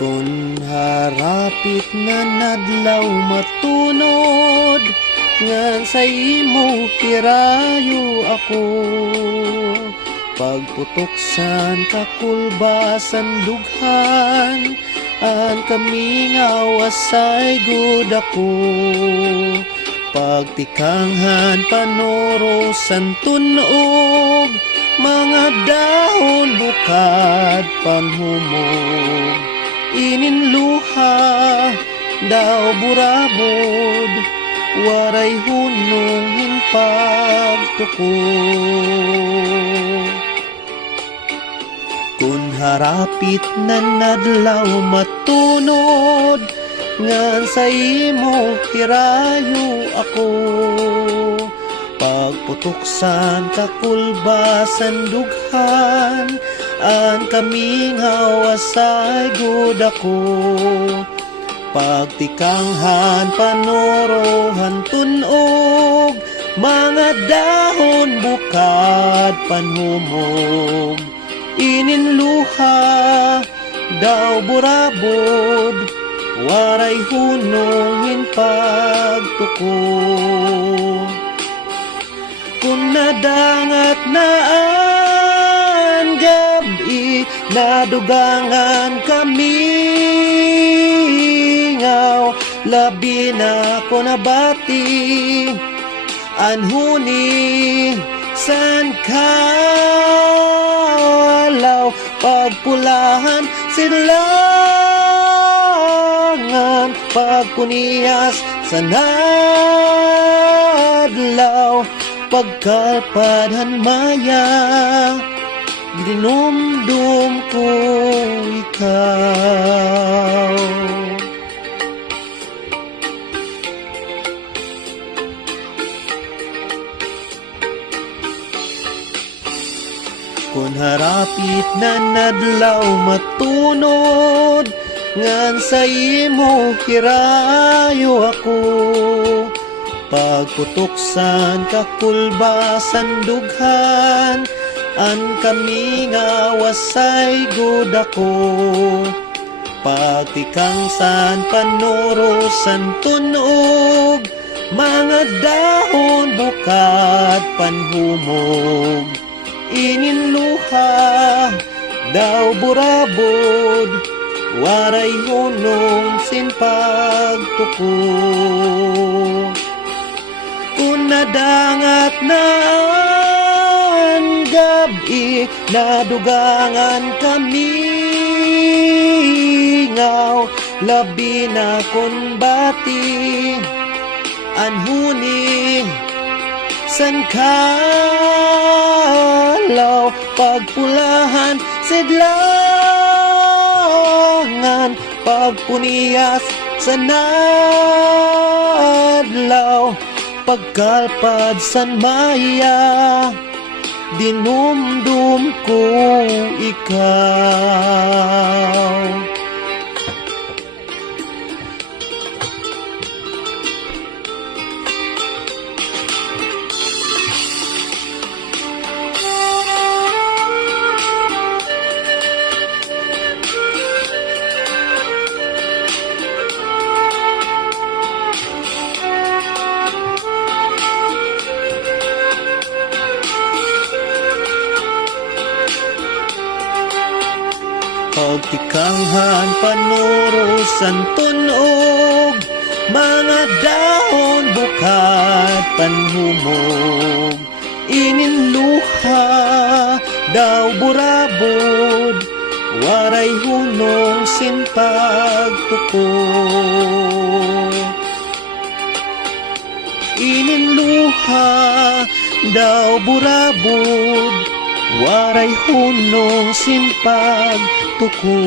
Kung harapit na nadlaw matunod, ngan sa imo hirayo ako. Pagputuksan kakulbasan dughan, an kamingaw asay gud ako. Pagtikanghan panorosan tunog, mga dahon bukad panhumog. Ininluha daw burabod, waray hunong hinpagtuko. Kung harapit na nadlaw matunod, ngan sa imo hirayo ako. Pagputuksan kakulbasan dughan, an kamingaw asay gud ako. Pagtikanghan panorohan tunog, mga dahon bukad panhumog. Ininluha daw burabod, waray hunong hinpagtuko. Kung nadangat na ang gabi, nadugangan kami ngaw, labi na ko nabati, anhuni san kalaw, pagpulahan silangan, pagpuniyas sa nadlaw, pagkalpadhan maya, dinumdum ko ikaw. Kung harapit na nadlaw matunod, ngan sa imo hirayo ako. Pagputuksan kakulbasan dughan, an kamingaw asay gud ako. Pagtikangsan panorosan tunog, mga dahon bukad panhumog. Ininluha daw burabod, waray hunong sinpagtuko. Kung nadangat na ang gabi, nadugangan kami ngaw, labi na kon bati, anhuni san kalaw, pagpulahan sidlangan, pagpuniyas sa nadlaw, pagkalpad san maya, dinumdum ko ikaw. Pagtikanghan panorosan tunog, mga dahon bukad panhumog. Ininluha daw burabod, waray hunong sinpagtuko. Ininluha daw burabod, waray hunong sinpagtuko.